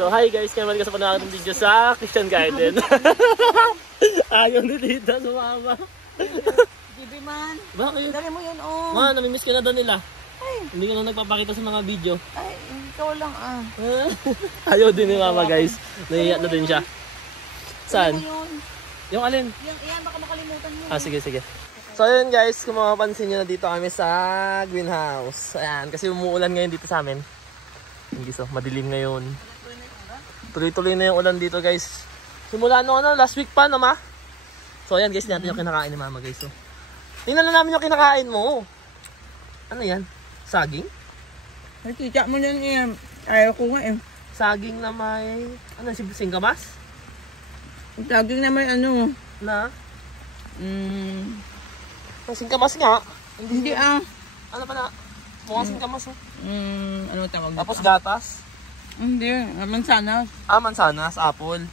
So hi guys, kaya mali ka sa panawagan ng video sa Christian Garden. Ayaw ni Tita sumama. Bibi man. Bakit? Dali mo yun oh. Ma, namimiss ka na daw nila. Ay. Hindi ka na nagpapakita sa mga video. Ay, ikaw lang ah. Ayaw din ni Mama guys. Nahiya na din siya. Saan? Yung alin? Yan, baka makalimutan mo. Sige, sige. So ayun guys, kung mapapansin nyo na dito kami sa greenhouse. Ayan, kasi umuulan ngayon dito sa amin. Hindi so, madilim ngayon. Tuloy-tuloy na yung ulan dito guys. Simula nung last week pa ma. So ayan guys, natin yung kinakain ni Mama guys. So, tingnan na namin yung kinakain mo. Ano yan? Saging? Nakikita mo yan eh. Ayaw ko nga eh. Saging na may... Ano, singkamas? Saging na may ano. Na? Singkamas nga. Hindi ah. Ano pa na? Mukhang singkamas oh. Ano tawag dito? Tapos gatas? Hindi, mansanas. Mansanas, apple.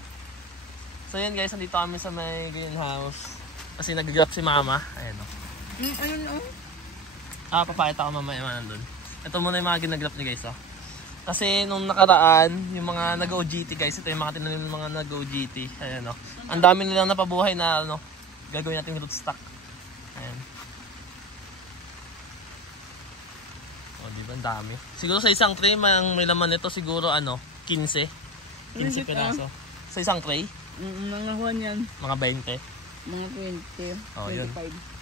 So yan guys, nandito kami sa may greenhouse. Kasi nag-grab si Mama. Ayan o. Ayun o. Papakita ko mamaya nandun. Ito muna yung mga ginagrap ni guys o. Kasi nung nakaraan, yung mga nag-OGT guys, ito yung mga tinanim ng mga nag-OGT. Ayan o. Ang dami nilang napabuhay na gagawin natin rootstock. Ayan. O diba, ang dami. Siguro sa isang tray, may laman nito siguro 15 piraso. Sa isang tray? Mga huwan yan. Mga 20. Mga 20. Oh, 25. Yun.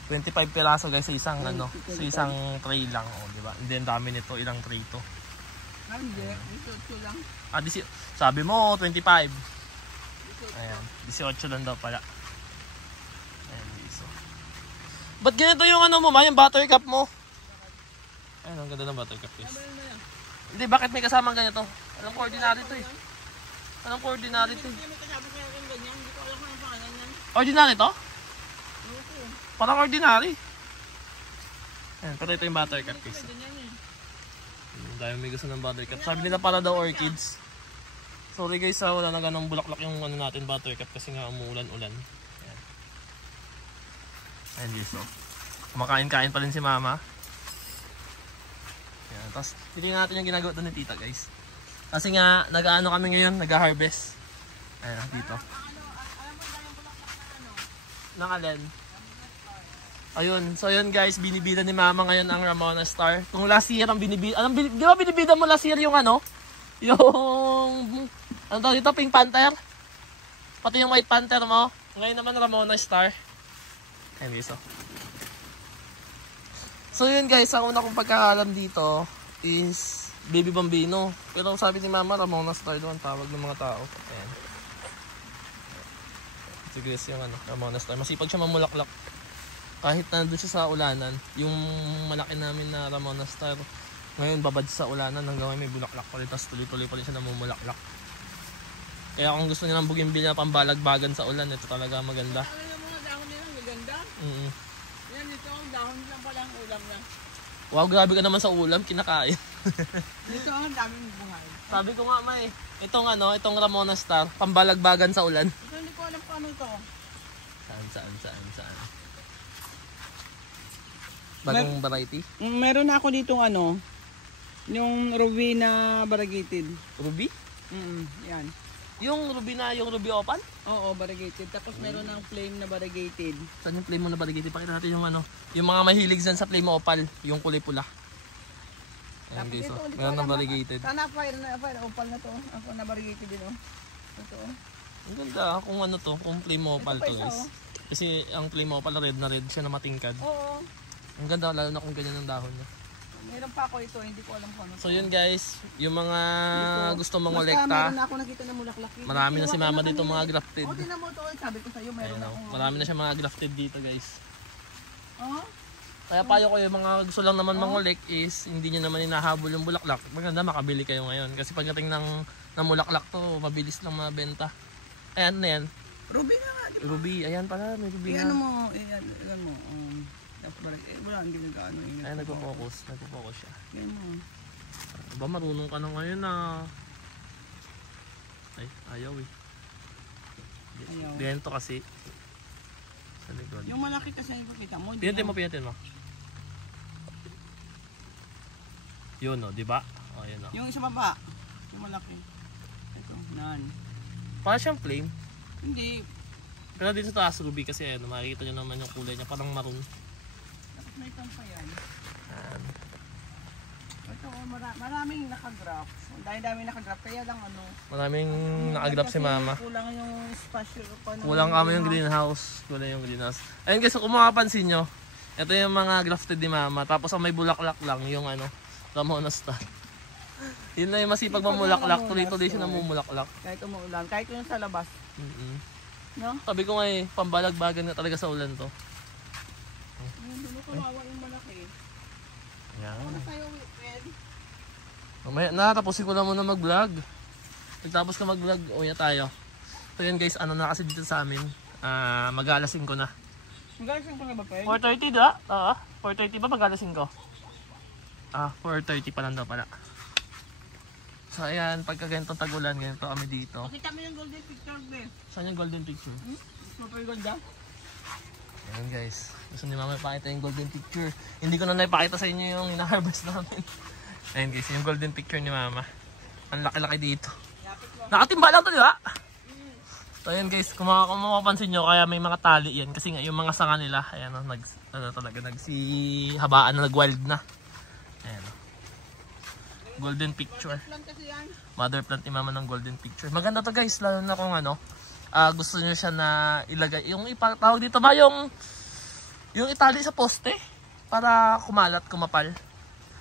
25 piraso guys sa isang sa isang tray lang, di ba? Hindi ang dami nito, ilang tray to. Hindi, 18 lang. Sabi mo 25. Ayan, 18 lang daw pala. Ayan, so. Ba't ganito yung mo, yung buttercup mo? Ayan, ang ganda ng buttercup guys. Hindi, bakit may kasamang ganito? Anong ordinary to eh? Anong ordinary to? Hindi may kasama sa akin ganyan. Hindi ko alam kung ano pangalan yan. Ordinary to? Parang ordinary. Ayan, pero ito yung buttercup guys. Dahil may gusto ng buttercup. Sabi nila para daw orchids. Sorry guys, wala na ganang bulaklak yung natin buttercup kasi nga umuulan-ulan. Ayan. Ayan guys, so. Kumakain-kain pa rin si Mama. Ayan, tapos titignan natin yung ginagawa doon ni Tita guys. Kasi nga, nag-ano kami ngayon, nag-harvest. Ayan, dito. Nang alin? Ayun, so yun guys, binibida ni Mama ngayon ang Ramona Star. Kung last year ang binibida, di ba binibida mo last year yung yung dito, Pink Panther? Pati yung White Panther mo. Ngayon naman Ramona Star. Anyway, so yun guys, ang una kong pagkakalam dito is Baby Bambino. Pero sabi ni Mama, Ramona Star doon tawag ng mga tao. Ayan. Ito guys yung Ramona Star. Masipag siya mamulaklak. Kahit na doon siya sa ulanan, yung malaki namin na Ramona Star, ngayon babad sa ulanan hanggang may bulaklak pa rin, tapos tuloy-tuloy pa rin siya namumulaklak. Kaya kung gusto niya ng bougainvillea na pambalagbagan sa ulan, ito talaga maganda. Ano yung mga dahon nila, maganda? Yan, ito ang dahon lang pala ang ulam na. Wow, grabe ka naman sa ulam, kinakain. Dito ang daming buhay. Sabi ko nga itong Ramona Star, pambalagbagan sa ulan. Ito hindi ko alam paano ito. Saan? Bagong variety? Meron na ako ditong yung ruby na variegated. Ruby? Yan. Yung ruby opal? Oo, variegated. Tapos meron ng flame na variegated. Saan yung flame mo na variegated? Pakita natin yung yung mga mahilig dyan sa flame opal, yung kulay pula. Ayan guys, meron ng variegated. Sana fire opal na to. Ako na variegated din Ito Ang ganda kung kung flame opal to guys. Kasi ang flame opal red na red siya na matingkad. Oo. Ang ganda lalo na kung ganyan ang dahon niya. Meron pa ako ito, hindi ko alam kung ano. So yun guys, yung mga gusto mangolekta. Meron na ako nakita na mulaklak. Marami na si Mama dito mga grafted. O, tinan mo ito, sabi ko sa'yo, meron na akong... Marami na siya mga grafted dito guys. Oh? Kaya payo ko yung mga gusto lang naman mangolek is hindi nyo naman hinahabol yung bulaklak. Maganda makabili kayo ngayon. Kasi pagdating ng bulaklak to, mabilis lang mabenta. Ayan na yan. Ruby na nga, diba? Ruby, ayan pala, may ruby na. Ano mo, wala, hindi mo gaano ingat. Ay, nagpo-focus siya. Yan mo. Ba, marunong ka na ngayon Ay, ayaw eh. Ayaw. Ganito kasi. Sa likod. Yung malaki kasi ipakita mo. Pinutin mo. Yun di ba? Oh, yun Yung isa baba. Yung malaki. Ito. Nan. Parang siyang flame. Hindi. Pero dito sa taas ruby kasi ano, makikita nyo naman yung kulay niya, parang maroon. Dapat may tampa yan. Ayan. Ito, maraming nakagraph. Dami nakagraph. Kaya lang ano. Maraming nakagrap si mama. Kulang yung spatial pa. Kulang kami yung greenhouse. Kulang yung greenhouse. Ayun guys, kung makapansin nyo, ito yung mga grafted ni mama. Tapos ang may bulaklak lang yung ano, Ramonas ta. Yun na yung masipag mamulaklak. Tuloy-tuloy siya namumulaklak. Kahit umuulan. Kahit yung sa labas. No? Sabi ko nga eh, pambalagbagan na talaga sa ulan to. Hindi kawawa yung malaki. Ayan. Ano tayo, Ed? Mamaya na, tapusin ko na muna mag-vlog. Pagtapos ka mag-vlog, uwi na tayo. So yun guys, ano na kasi dito sa amin. Mag-aalasin ko na. Mag-aalasin ko na ba, Ed? 4:30 da? Oo. 4:30 ba mag-aalasin ko? 4:30 pa lang daw pala. So ayan, pagka ganitong tag-ulan, ganito kami dito. Pakita mo yung golden picture, be. Saan yung golden picture? Gusto mo pa yung ganda? Ayan guys, gusto ni mama ipakita yung golden picture. Hindi ko na naipakita sa inyo yung ina-harvest namin. Ayan guys, yung golden picture ni mama. Ang laki-laki dito. Nakatimba lang to, di ba? So ayan guys, kung mapapansin nyo, kaya may mga tali yan. Kasi nga yung mga sanga nila, ayan o, nagsihabaan na, nag-wild na. Ayan o. Golden picture. Mother plant ni mama ng golden picture. Maganda to guys, lalo na kung ano, gusto nyo siya na ilagay. Yung ipatawag dito ba, yung itali sa poste para kumalat, kumapal.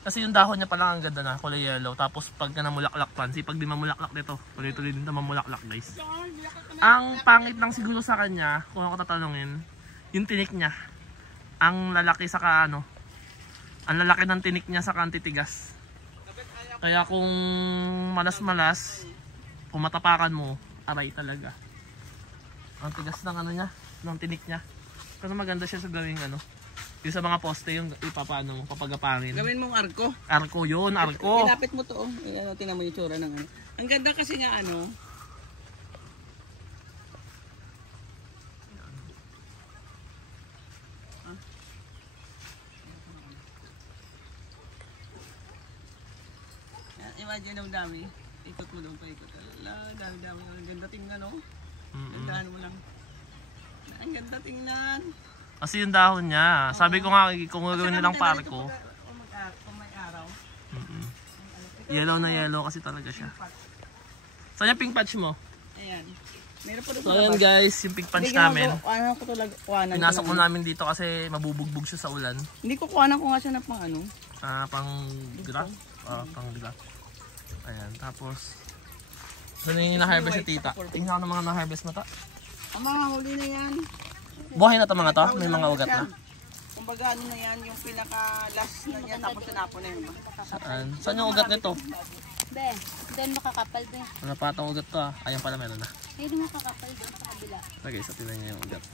Kasi yung dahon niya palang ang ganda na, kulay yellow. Tapos pag namulaklak pa, pag di mamulaklak dito, tuloy-tuloy din na mamulaklak guys. Ang pangit lang siguro sa kanya, kung ako tatanungin, yung tinik niya. Ang lalaki sa ano, ang lalaki ng tinik niya sa kantitigas. Kaya kung malas-malas, kung matapakan mo, aray talaga. Ang tigas ng ano niya, ng tinik niya. Pero maganda siya sa gawing ano. Yung sa mga poste, yung ipapano mo, papagapangin. Gawin mong arko. Arko yun, arko. Ilapit mo to, tingnan mo yung tsura ng ano. Ang ganda kasi nga ano. Imagine ang dami. Ikot mo doon pa ikot. Dami-dami. Ang ganda tingnan, no? Gandahan mo lang. Ang ganda tingnan. Kasi yung dahon niya. Sabi ko nga, kung gagawin nilang parko. Kung may araw. Yellow na yellow kasi talaga siya. Saan yung pink patch mo? Ayan. Meron pa doon So ayan guys, yung pink patch namin. Kuhanan ko talaga. Pinasok mo namin dito kasi mabubugbog siya sa ulan. Hindi ko kuhanan ko nga siya na pang ano. Pang graph? Pang graph. Ayan, tapos doon yung na-harvest si tita. Tingnan ko ng mga na-harvest na ta. Ang mga huli na yan. Buhay na to mga to? May mga ugat na? Kumbaga ano na yan, yung pinaka-last na niya tapos sinapon na yun. Saan? Saan yung ugat nito? Be, doon makakapal be. Wala pa itong ugat to ah. Ayun pala meron na. Ayun makakapal doon sa kabila. Okay, so tinan niyo yung ugat.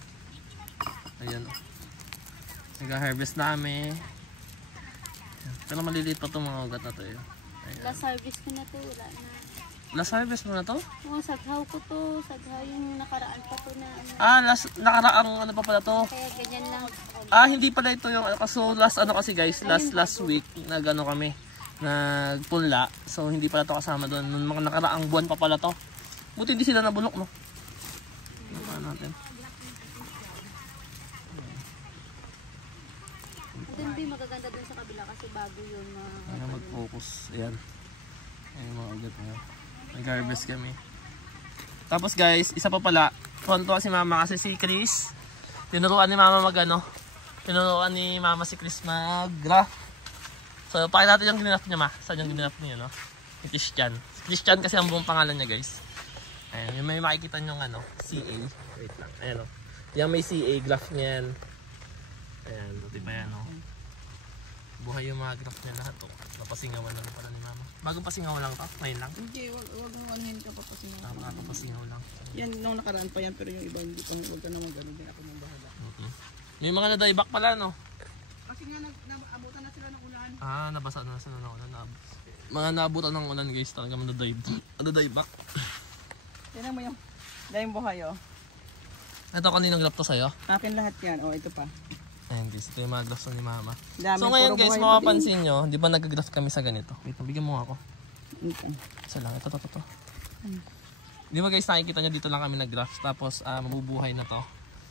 Ayan o. Nag-harvest na kami. Pero maliliit pa itong mga ugat na to eh. Last harvest ko na to, wala na. Last harvest mo na to? Oo, saghaw ko to. Saghaw yung nakaraan pa to na ano. Nakaraang ano pa pala to? Kaya ganyan lang. Hindi pala ito yung so last ano kasi guys, last week nagano kami, nagpunla. So hindi pala to kasama doon. Nung mga nakaraang buwan pa pala to. Buti hindi sila nabulok, no? Ano natin? Doon din magaganda doon sa kabila kasi bago yung Ayan, mag-focus. Ayan. Ayan yung mga ugat na. Nag-harvest kami. Tapos guys, isa pa pala. Tuwan-tuwa si mama kasi si Chris. Tinuruan ni mama tinuruan ni mama si Chris mag-graph. So, pakita natin yung ginraph niya ma. Saan yung ginraph niya, no? Si Christian. Si Christian kasi ang buong pangalan niya guys. Ayan, yung may makikita nyo ano, CA. Wait lang. Ayan o. Yan may CA, graph niya yan. Ayan, diba yan o. Buhay yung mga graph niya lahat o. Napasingawan lang pala ni mama. Bagong pasingaw lang to? Ngayon lang? Hindi, wag mo anuhin ka papasingaw. Papasingaw lang. Yan, nung nakaraan pa yan, pero yung iba hindi pa, wag ka naman ganun din ako nang bahala. May mga na-dieback pala no? Kasi nga, abutan na sila ng ulan. Nabasa na sila ng ulan. Mga naabutan ng ulan guys, talaga na-dieback. Tignan mo yung, dahil buhay oh. Ito kaninang graph to sa'yo? Akin lahat yan, oh ito pa. Ayan guys, ito yung mga graphs ni mama. Dami, so ngayon puro guys, buhay mapapansin nyo, di ba nag-graph kami sa ganito? Wait, bigyan mo ako. Ito. Isa lang, ito. Di ba guys, nakikita nyo dito lang kami nag-graft. Tapos mabubuhay na to.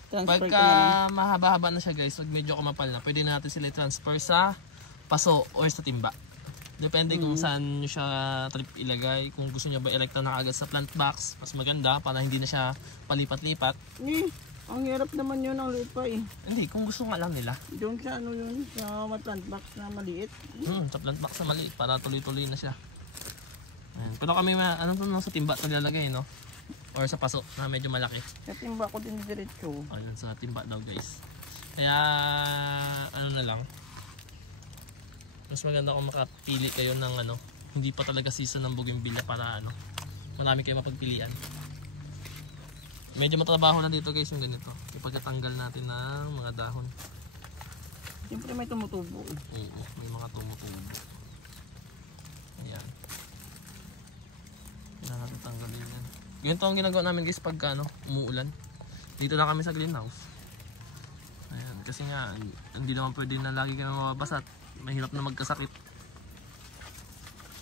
Transfer Pagka ko na lang. mahaba-haba na siya guys, pag medyo kumapal na, pwede natin sila i-transfer sa paso or sa timba. Depende kung saan nyo siya trip ilagay. Kung gusto nyo ba i-electa na agad sa plant box, mas maganda para hindi na siya palipat-lipat. Ang hirap naman yun ang lupa eh. Hindi, kung gusto nga lang nila. Doon sa ano yun, sa plant box na maliit. Sa plant box na maliit para tuloy-tuloy na siya. Ayan. Pero kami, ano to, sa timba ito nilalagay, no? Or sa paso na medyo malaki. Sa timba ko din diretso. Ayan, sa timba daw guys. Kaya, ano na lang. Mas maganda kung makapili kayo ng ano, hindi pa talaga season ng bougainvillea para ano, marami kayo mapagpilian. Medyo matrabaho na dito guys yung ganito. Ipagkatanggal natin ng mga dahon. Siyempre may tumutubo eh. Oo, may mga tumutubo. Ayan. Kailangan natin tanggalin yan. Ganito ang ginagawa namin guys pag ano, umuulan. Dito na kami sa greenhouse. Ayan, kasi nga hindi naman pwede na lagi kami mababasa at mahirap na magkasakit.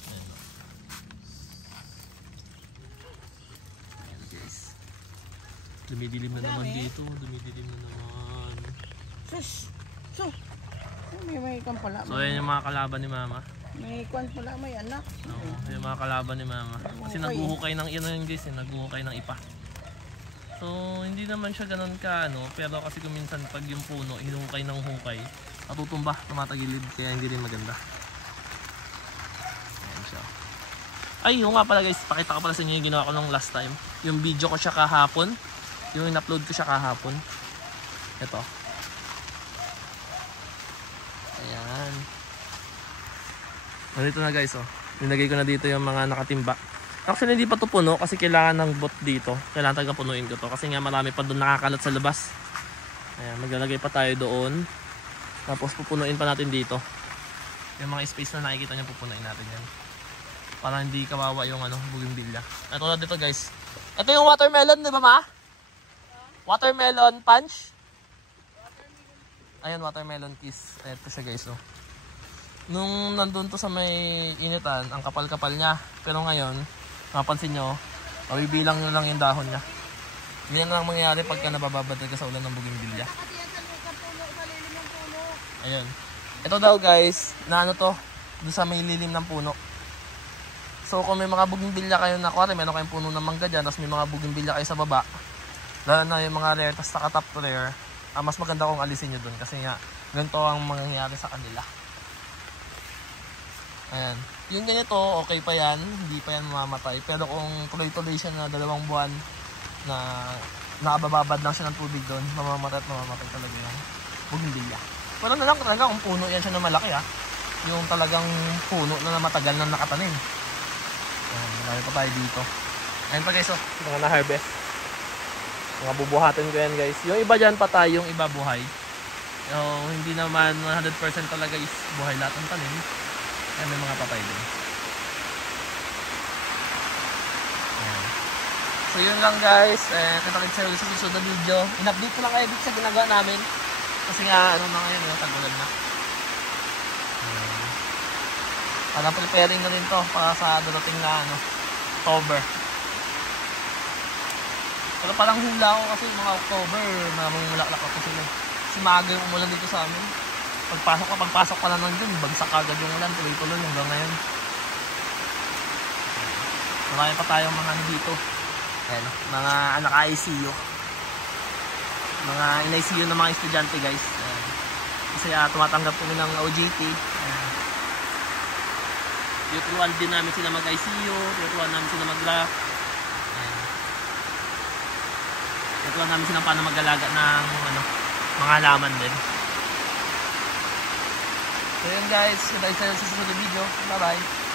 Ayan. Ayan guys. Dumidilim na naman dito. Dumidilim na naman. Sus! So! May kwan pala. So ayan yung mga kalaban ni mama. May kwan pala, may anak. Oo, yung mga kalaban ni mama. Kasi naghuhukay ng yun guys, naghuhukay ng ipa. So hindi naman siya ganun ka ano, pero kasi kung minsan pag yung puno hinuhukay ng hukay, natutumba, tumatagilid, kaya hindi rin maganda. Ayan siya. Ay, yung nga pala guys, pakita ko pala sa inyo yung ginawa ko nung last time. Yung video ko siya kahapon, yung in-upload ko siya kahapon. Ito. Ayan. Dito na guys, oh. Nilagay ko na dito yung mga nakatimba. Actually hindi pa to puno kasi kailangan ng bot dito. Kailangan talaga punuin ko to kasi nga marami pa doon nakakalat sa labas. Ayan, maglalagay pa tayo doon. Tapos pupunuin pa natin dito. Yung mga space na nakikita nyo, pupunuin natin yan. Para hindi kawawa yung ano, bougainvillea. Ito na dito guys. Ito yung watermelon, di ba ma? Watermelon punch. Ayan, watermelon kiss. Ito siya guys, oh. Nung nandun to sa may initan, ang kapal-kapal niya. Pero ngayon, mapansin nyo, mabibilang nyo lang yung dahon niya. Yan lang mangyayari pagka nabababad ka sa ulan ng bougainvillea. Ayun. Ito daw guys, na ano to, doon sa may lilim ng puno. So kung may mga bougainvillea kayo na kuwari, meron kayong puno ng mangga dyan, tapos may mga bougainvillea kayo sa baba, lalo na yung mga rare, tapos naka-top rare, mas maganda kung alisin nyo doon kasi nga, ganito ang mangyayari sa kanila. Ayan. Yung ganito, okay pa yan. Hindi pa yan mamamatay. Pero kung tuloy-tuloy siya na 2 buwan na nakabababad lang siya ng tubig doon, mamamatay at mamamatay talaga yung bougainvillea. Pero na lang talaga kung puno yan siya na malaki ha. Yung talagang puno na matagal na nakatanim. Ayan, marami pa tayo dito. Ayan pa guys, oh. Mga na-harvest. Mga bubuhatin ko yan guys. Yung iba dyan patay, yung iba buhay. Hindi naman 100% talaga is buhay lahat ng tanim. Ayan, may mga patay din. Ayan. So yun lang guys. Kita-kits sa'yo sa susunod na video. In-update ko lang kayo dito sa ginagawa namin. Kasi nga ano na ngayon, tagulan na. Para preparing na rin to para sa darating na ano, October. Pero parang hula ako kasi mga October, mamumulaklak ako sila. Kasi maaga yung umulan dito sa amin. Pagpasok ka lang nandun, bagsak agad yung ulan, tuloy-tuloy hanggang ngayon. Marami pa tayong mga dito. Ayan, mga anak ICU. Mga in-ICU na mga estudyante guys. Ayan. Kasi tumatanggap kami ng OJT. Ayan. Tuturuan din namin sila mag-ICU, tuturuan namin sila mag-lab. Ayan. Tuturuan namin sila paano mag-alaga ng ano, mga halaman din. So yun guys, kita sa susunod na video. Bye bye.